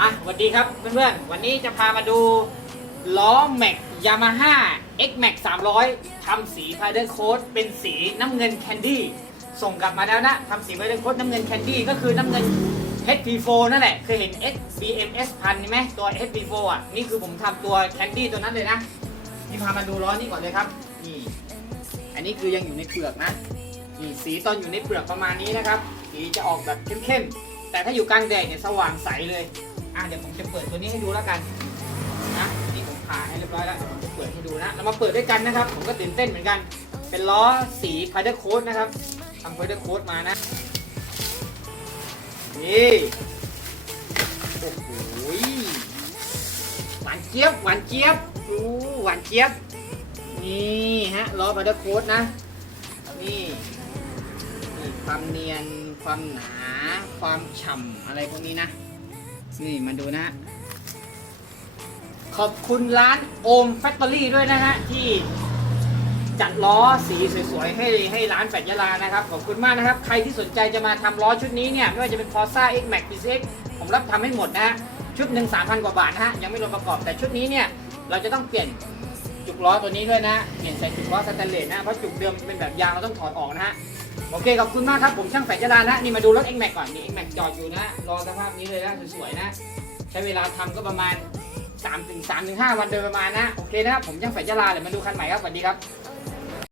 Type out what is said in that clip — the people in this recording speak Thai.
อะสวัสดีครับเพื่อนๆ วันนี้จะพามาดูล้อแม็กยามาฮ่า X Max 300ทำสีพาเดอร์โค้ดเป็นสีน้ำเงินแคนดี้ส่งกลับมาแล้วนะทำสีพาเดอร์โค้ดน้ำเงินแคนดี้ก็คือน้ำเงิน HP4 นั่นแหละเคยเห็น S BMS พันใช่ไหมตัว HP4 อะ นี่คือผมทำตัวแคนดี้ตัวนั้นเลยนะ นี่พามาดูล้อนี้ก่อนเลยครับนี่อันนี้คือยังอยู่ในเปลือกนะนี่สีตอนอยู่ในเปลือกประมาณนี้นะครับ สีจะออกแบบเข้มๆแต่ถ้าอยู่กลางแดดเนี่ยสว่างใสเลย อะเดี๋ยวผมจะเปิดตัวนี้ให้ดูแล้วกันนะนี่ผมผ่าให้เรียบร้อยแล้วเดี๋ยวผมจะเปิดให้ดูนะเรามาเปิดด้วยกันนะครับ ผมก็ตื่นเต้นเหมือนกัน เป็นล้อสีพาเดอร์โค้ดนะครับทำพาเดอร์โค้ดมานะนี่โอ้โหหวานเจี๊ยบหวานเจี๊ยบอู้หวานเจี๊ยบนี่ฮะล้อพาเดอร์โค้ดนะนี่นี่ความเนียนความหนา ความฉ่ำอะไรพวกนี้นะ นี่มาดูนะฮะ ขอบคุณร้านโอมแฟคทอรี่ด้วยนะฮะ ที่จัดล้อสีสวยๆ ให้ให้ร้านแฟดยาลานะครับ ขอบคุณมากนะครับ ใครที่สนใจจะมาทำล้อชุดนี้เนี่ย ไม่ว่าจะเป็น Forza X Max PCX ผมรับทำให้หมดนะฮะ ชุดหนึ่ง3,000กว่าบาทนะฮะ ยังไม่รวมประกอบแต่ชุดนี้เนี่ย เราจะต้องเปลี่ยนจุกล้อตัวนี้ด้วยนะ เปลี่ยนใส่จุกล้อสแตนเลสนะ เพราะจุกเดิมเป็นแบบยางเราต้องถอดออกนะฮะ โอเคขอบคุณมากครับผมช่างแฝดจรานะนี่มาดูรถ X Max ก่อนนี่ X Max จอดอยู่นะรอสภาพนี้เลยนะสวยๆนะ ใช้เวลาทำก็ประมาณ3ถึง3ถึง5วันโดยประมาณนะโอเคนะครับผมช่างแฝดจราเดี๋ยวมาดูคันใหม่ครับสวัสดีครับ